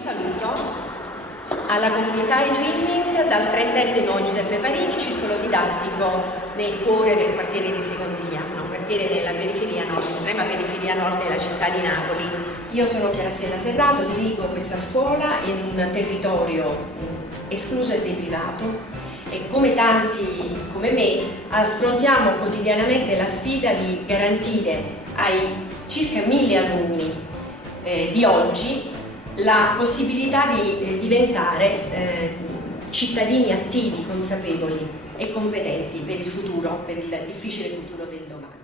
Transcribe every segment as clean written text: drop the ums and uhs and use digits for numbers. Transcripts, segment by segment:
Saluto alla comunità eTwinning dal 30° Giuseppe Parini, circolo didattico nel cuore del quartiere di Secondigliano, quartiere nella periferia nord, estrema periferia nord della città di Napoli. Io sono Chiara Stella Serrato, dirigo questa scuola in un territorio escluso e deprivato e come tanti come me affrontiamo quotidianamente la sfida di garantire ai circa 1000 alunni di oggi la possibilità di diventare cittadini attivi, consapevoli e competenti per il futuro, per il difficile futuro del domani.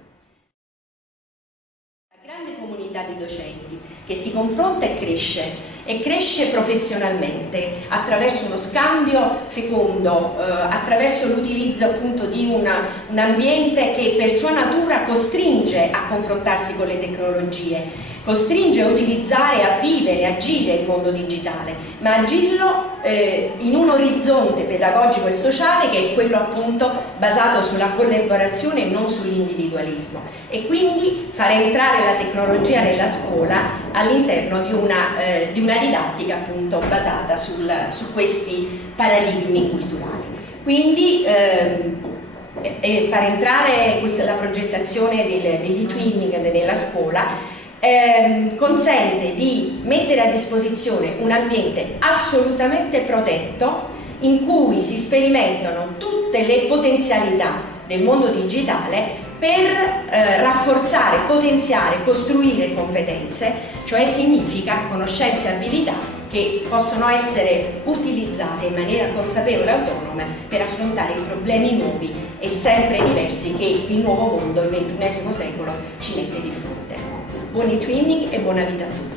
La grande comunità di docenti che si confronta e cresce professionalmente attraverso uno scambio fecondo, attraverso l'utilizzo appunto di un ambiente che per sua natura costringe a confrontarsi con le tecnologie, costringe a utilizzare, a vivere, a agire il mondo digitale, ma agirlo in un orizzonte pedagogico e sociale che è quello appunto basato sulla collaborazione e non sull'individualismo, e quindi fare entrare la tecnologia nella scuola all'interno di una didattica appunto basata su questi paradigmi culturali. Quindi fare entrare la progettazione degli twinning nella scuola consente di mettere a disposizione un ambiente assolutamente protetto in cui si sperimentano tutte le potenzialità del mondo digitale per rafforzare, potenziare, costruire competenze, cioè significa conoscenze e abilità che possono essere utilizzate in maniera consapevole e autonoma per affrontare i problemi nuovi e sempre diversi che il nuovo mondo, il XXI secolo, ci mette di fronte. Buon eTwinning e buona vita a tutti.